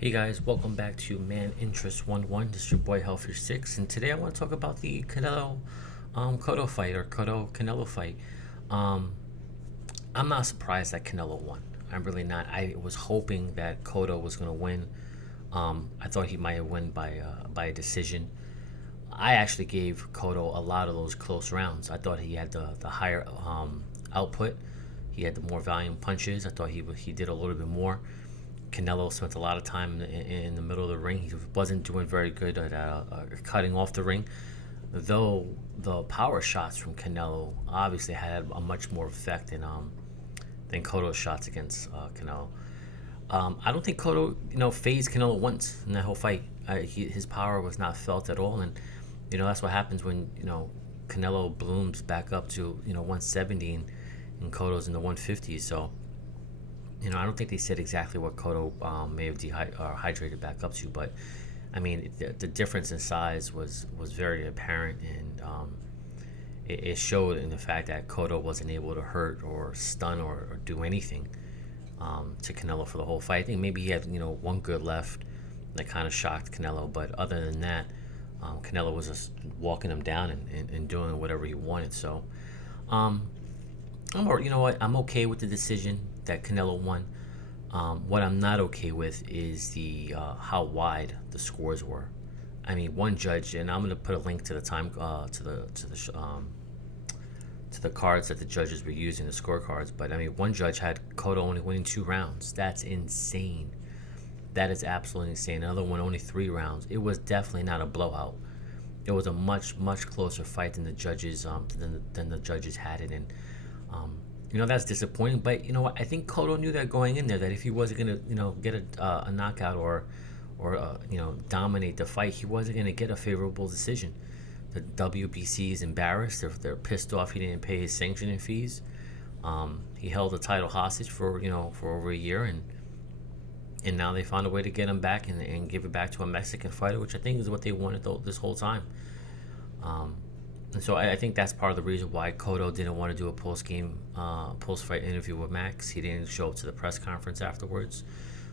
Hey guys, welcome back to Man Interest 1-1. This is your boy Healthier6, and today I want to talk about the Canelo Cotto fight, or Cotto Canelo fight. Um, I'm not surprised that Canelo won. I'm really not. I was hoping that Cotto was going to win. I thought he might have won by a decision. I actually gave Cotto a lot of those close rounds. I thought he had the higher output. He had the more volume punches. I thought he did a little bit more. Canelo spent a lot of time in the middle of the ring. He wasn't doing very good at cutting off the ring, though the power shots from Canelo obviously had a much more effect than Cotto's shots against Canelo. I don't think Cotto, phased Canelo once in that whole fight. His power was not felt at all, and that's what happens when Canelo blooms back up to 170 and Cotto's in the 150s. So I don't think they said exactly what Cotto may have hydrated back up to, but I mean, the difference in size was very apparent, and it showed in the fact that Cotto wasn't able to hurt or stun or do anything to Canelo for the whole fight. I think maybe he had one good left that kind of shocked Canelo, but other than that, Canelo was just walking him down and doing whatever he wanted. So you know what? I'm okay with the decision that Canelo won. What I'm not okay with is the how wide the scores were. I mean, one judge, and I'm going to put a link to the time to the cards that the judges were using, the scorecards. But I mean, one judge had Cotto only winning 2 rounds. That's insane. That is absolutely insane. Another one only 3 rounds. It was definitely not a blowout. It was a much closer fight than the judges had it, and that's disappointing. But you know what? I think Cotto knew that going in there, that if he wasn't gonna get a knockout or dominate the fight, he wasn't gonna get a favorable decision. The WBC is embarrassed. They're pissed off. He didn't pay his sanctioning fees. He held the title hostage for over a year, and now they found a way to get him back and give it back to a Mexican fighter, which I think is what they wanted this whole time. And so I think that's part of the reason why Cotto didn't want to do a post-fight interview with Max. He didn't show up to the press conference afterwards,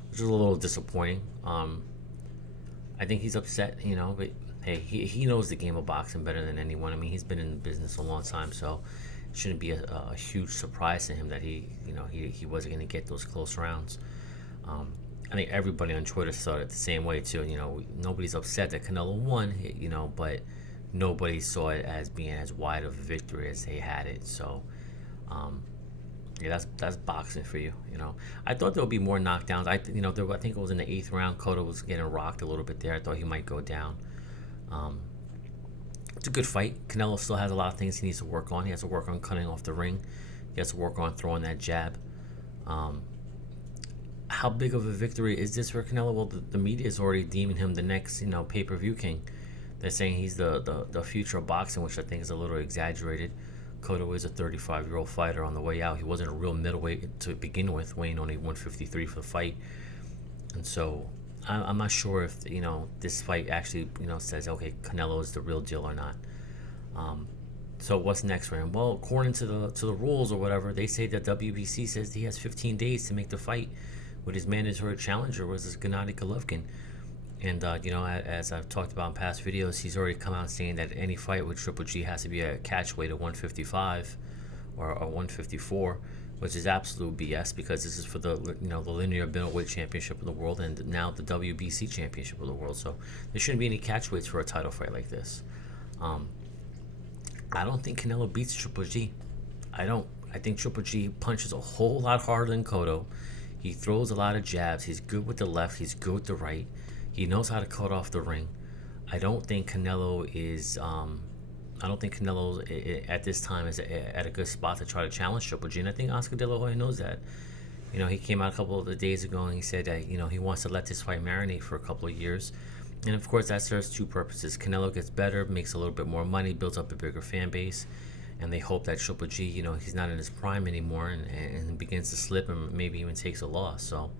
which is a little disappointing. I think he's upset, but hey, he knows the game of boxing better than anyone. I mean, he's been in the business a long time, so it shouldn't be a huge surprise to him that he wasn't going to get those close rounds. I think everybody on Twitter saw it the same way too. Nobody's upset that Canelo won, but nobody saw it as being as wide of a victory as they had it. So, yeah, that's boxing for you. I thought there would be more knockdowns. I think it was in the 8th round. Cotto was getting rocked a little bit there. I thought he might go down. It's a good fight. Canelo still has a lot of things he needs to work on. He has to work on cutting off the ring. He has to work on throwing that jab. How big of a victory is this for Canelo? Well, the media is already deeming him the next, pay-per-view king. They're saying he's the future of boxing, which I think is a little exaggerated. Cotto is a 35-year-old fighter on the way out. He wasn't a real middleweight to begin with, weighing only 153 for the fight. And so I'm not sure if, this fight actually, says, okay, Canelo is the real deal or not. So what's next for him? Well, according to the rules or whatever, they say that WBC says he has 15 days to make the fight with his mandatory challenger, was this Gennady Golovkin. And, as I've talked about in past videos, he's already come out saying that any fight with Triple G has to be a catch weight of 155 or 154, which is absolute BS, because this is for the linear middleweight championship of the world and now the WBC championship of the world. So there shouldn't be any catch weights for a title fight like this. I don't think Canelo beats Triple G. I don't. I think Triple G punches a whole lot harder than Cotto. He throws a lot of jabs. He's good with the left. He's good with the right. He knows how to cut off the ring. I don't think Canelo is. I don't think Canelo at this time is at a good spot to try to challenge Triple G. And I think Oscar De La Hoya knows that. He came out a couple of days ago and he said that he wants to let this fight marinate for a couple of years. And of course, that serves two purposes. Canelo gets better, makes a little bit more money, builds up a bigger fan base, and they hope that Triple G, he's not in his prime anymore and begins to slip and maybe even takes a loss. So,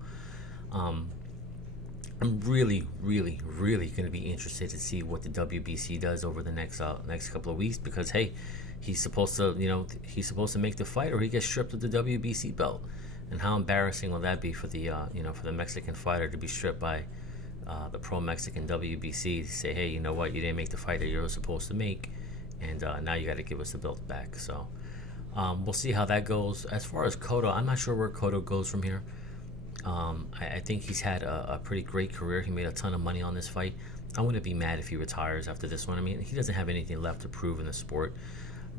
I'm really going to be interested to see what the WBC does over the next couple of weeks, because hey, he's supposed to make the fight or he gets stripped of the WBC belt. And how embarrassing will that be for the for the Mexican fighter to be stripped by the pro Mexican WBC to say, hey, you know what, you didn't make the fight that you were supposed to make, and now you got to give us the belt back. So we'll see how that goes. As far as Cotto, I'm not sure where Cotto goes from here. I think he's had a pretty great career. He made a ton of money on this fight. I wouldn't be mad if he retires after this one. I mean, he doesn't have anything left to prove in the sport.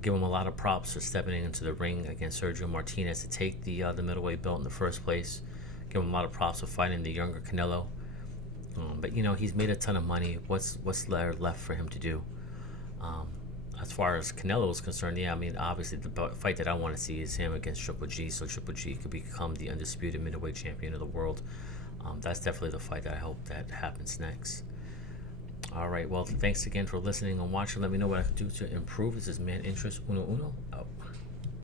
Give him a lot of props for stepping into the ring against Sergio Martinez to take the middleweight belt in the first place. Give him a lot of props for fighting the younger Canelo. But he's made a ton of money. What's left for him to do? As far as Canelo is concerned, yeah, I mean, obviously the fight that I want to see is him against Triple G, so Triple G could become the undisputed middleweight champion of the world. That's definitely the fight that I hope that happens next. All right, well, thanks again for listening and watching. Let me know what I can do to improve. This is Man Interest Uno Uno out.